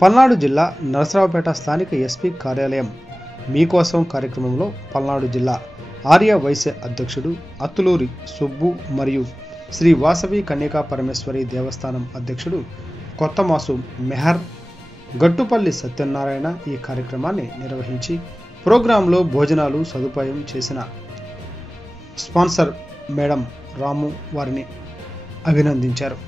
పల్నాడు జిల్లా నరసరావుపేట స్థానిక ఎస్పీ కార్యాలయం మీకోసం కార్యక్రమంలో పల్నాడు జిల్లా ఆర్య వైశ్య అధ్యక్షుడు అత్తులూరి సుబ్బు మరియు శ్రీ వాసవి కన్యకా పరమేశ్వరి దేవస్థానం అధ్యక్షుడు కొత్తమాసు మెహర్, గట్టుపల్లి సత్యనారాయణ ఈ కార్యక్రమాన్ని నిర్వహించి ప్రోగ్రాంలో భోజనాలు సదుపాయం చేసిన స్పాన్సర్ మేడం రాము వారిని అభినందించారు.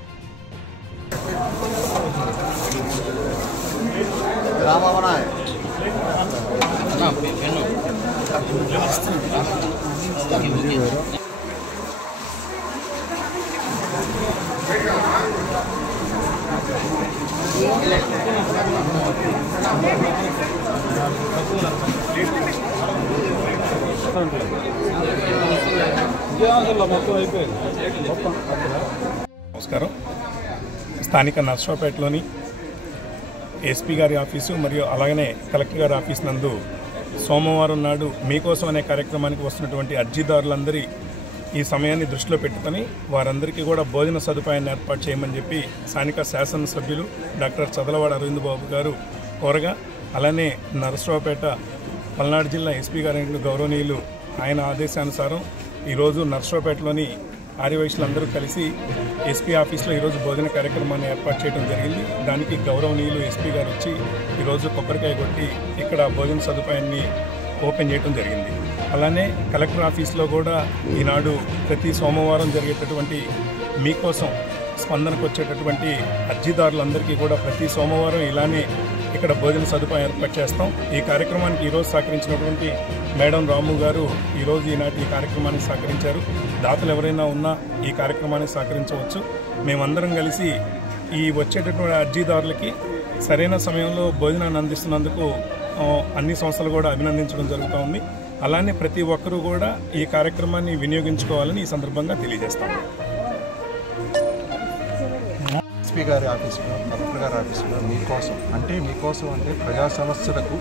నమస్కారం. స్థానిక నర్సరావుపేటలోని ఎస్పీ గారి ఆఫీసు మరియు అలాగనే కలెక్టర్ గారి ఆఫీస్ నందు సోమవారం నాడు మీకోసం అనే కార్యక్రమానికి వస్తున్నటువంటి అర్జీదారులందరి ఈ సమయాన్ని దృష్టిలో పెట్టుకొని వారందరికీ కూడా భోజన సదుపాయాన్ని ఏర్పాటు చేయమని చెప్పి స్థానిక శాసనసభ్యులు డాక్టర్ చదలవాడ అరవింద్ బాబు గారు కోరగా, అలానే నరసరావుపేట పల్నాడు జిల్లా ఎస్పీ గారి గౌరవనీయులు ఆయన ఆదేశానుసారం ఈరోజు నరసరావుపేటలోని ఆర్యవైశ్యులందరూ కలిసి ఎస్పీ ఆఫీస్లో ఈరోజు భోజన కార్యక్రమాన్ని ఏర్పాటు చేయడం జరిగింది. దానికి గౌరవనీయులు ఎస్పీ గారు వచ్చి ఈరోజు కొబ్బరికాయ కొట్టి ఇక్కడ భోజన సదుపాయాన్ని ఓపెన్ చేయడం జరిగింది. అలానే కలెక్టర్ ఆఫీస్లో కూడా ఈనాడు ప్రతి సోమవారం జరిగేటటువంటి మీకోసం స్పందనకు వచ్చేటటువంటి అర్జీదారులందరికీ కూడా ప్రతి సోమవారం ఇలానే ఇక్కడ భోజన సదుపాయం ఏర్పాటు చేస్తాం. ఈ కార్యక్రమానికి ఈరోజు సహకరించినటువంటి మేడం రాము గారు ఈరోజు ఈనాటి ఈ కార్యక్రమానికి సహకరించారు. దాతలు ఎవరైనా ఉన్నా ఈ కార్యక్రమానికి సహకరించవచ్చు. మేమందరం కలిసి ఈ వచ్చేటటువంటి అర్జీదారులకి సరైన సమయంలో భోజనాన్ని అందిస్తున్నందుకు అన్ని సంస్థలు కూడా అభినందించడం జరుగుతూ ఉంది. అలానే ప్రతి ఒక్కరూ కూడా ఈ కార్యక్రమాన్ని వినియోగించుకోవాలని ఈ సందర్భంగా తెలియజేస్తాం. ఎస్పీ గారి ఆఫీసులో, కలెక్టర్ గారి ఆఫీసులో మీకోసం అంటే ప్రజా సమస్యలకు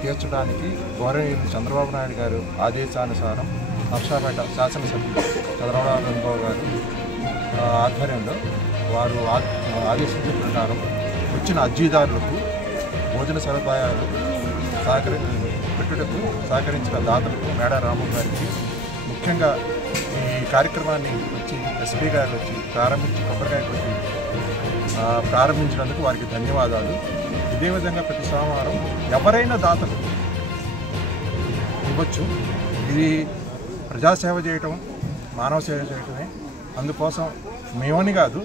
తీర్చడానికి గౌరవనీయులు చంద్రబాబు నాయుడు గారు ఆదేశానుసారం నర్సరావుపేట శాసనసభ్యులు చంద్రబాబు అరవింద్ గారు ఆధ్వర్యంలో వారు ఆదేశించిన ప్రకారం వచ్చిన అర్జీదారులకు భోజన సదుపాయాలు పెట్టుటకు సహకరించిన దాతలకు మేడా రాము గారికి, ముఖ్యంగా ఈ కార్యక్రమాన్ని వచ్చి ఎస్పీ గారు వచ్చి కొబ్బరికాయ కొట్టి ప్రారంభించినందుకు వారికి ధన్యవాదాలు. ఇదే విధంగా ప్రతి సోమవారం ఎవరైనా దాతలు ఇవ్వచ్చు. ఇది ప్రజాసేవ చేయటం, మానవ సేవ చేయటమే. అందుకోసం మేమని కాదు,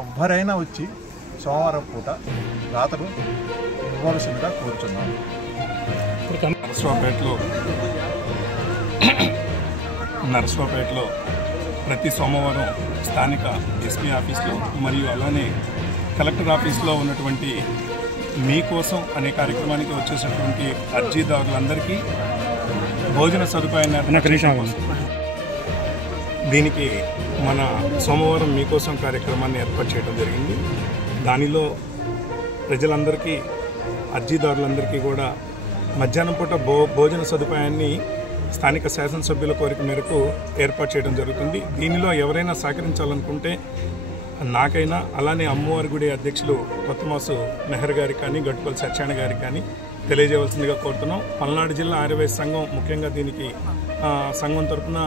ఎవరైనా వచ్చి సోమవారం పూట దాతలు ఇవ్వవలసిందిగా కోరుచున్నాము. నరసరావుపేటలో ప్రతి సోమవారం స్థానిక ఎస్పీ ఆఫీస్లో మరియు అలానే కలెక్టర్ ఆఫీస్లో ఉన్నటువంటి మీకోసం అనే కార్యక్రమానికి వచ్చేసినటువంటి అర్జీదారులందరికీ భోజన సదుపాయాన్ని దీనికి మన సోమవారం మీకోసం కార్యక్రమాన్ని ఏర్పాటు చేయడం జరిగింది. దానిలో ప్రజలందరికీ, అర్జీదారులందరికీ కూడా మధ్యాహ్నం పూట భోజన సదుపాయాన్ని స్థానిక శాసనసభ్యుల కోరిక మేరకు ఏర్పాటు చేయడం జరుగుతుంది. దీనిలో ఎవరైనా సహకరించాలనుకుంటే నాకైనా, అలానే అమ్మవారి గుడి అధ్యక్షులు కొత్తమాసు మెహర్ గారికి కానీ, గట్టుపల్లి సత్యనారాయణ గారికి కానీ తెలియజేయవలసిందిగా కోరుతున్నాం. పల్నాడు జిల్లా ఆర్యవైశ్య సంఘం ముఖ్యంగా దీనికి సంఘం తరఫున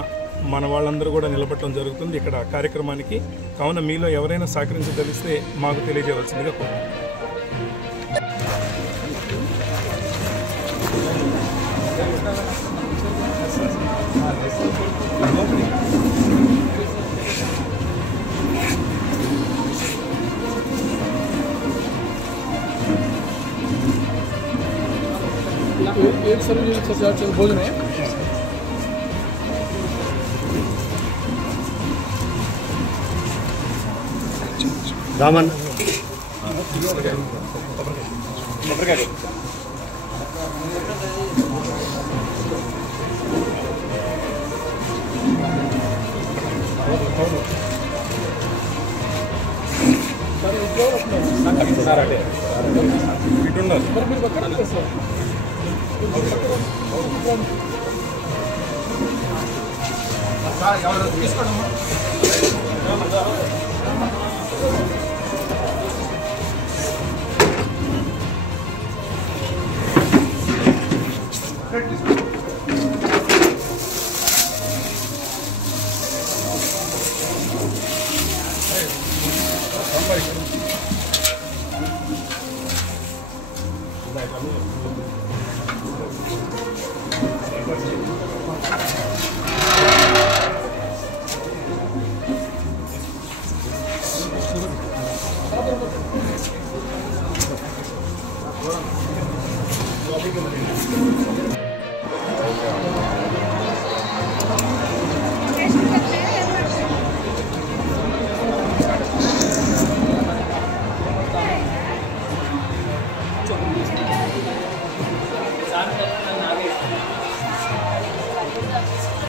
మన వాళ్ళందరూ కూడా నిలబడటం జరుగుతుంది ఇక్కడ కార్యక్రమానికి. కావున మీలో ఎవరైనా సహకరించదలిస్తే మాకు తెలియజేయవలసిందిగా కోరుతున్నాం. भोजन है रामन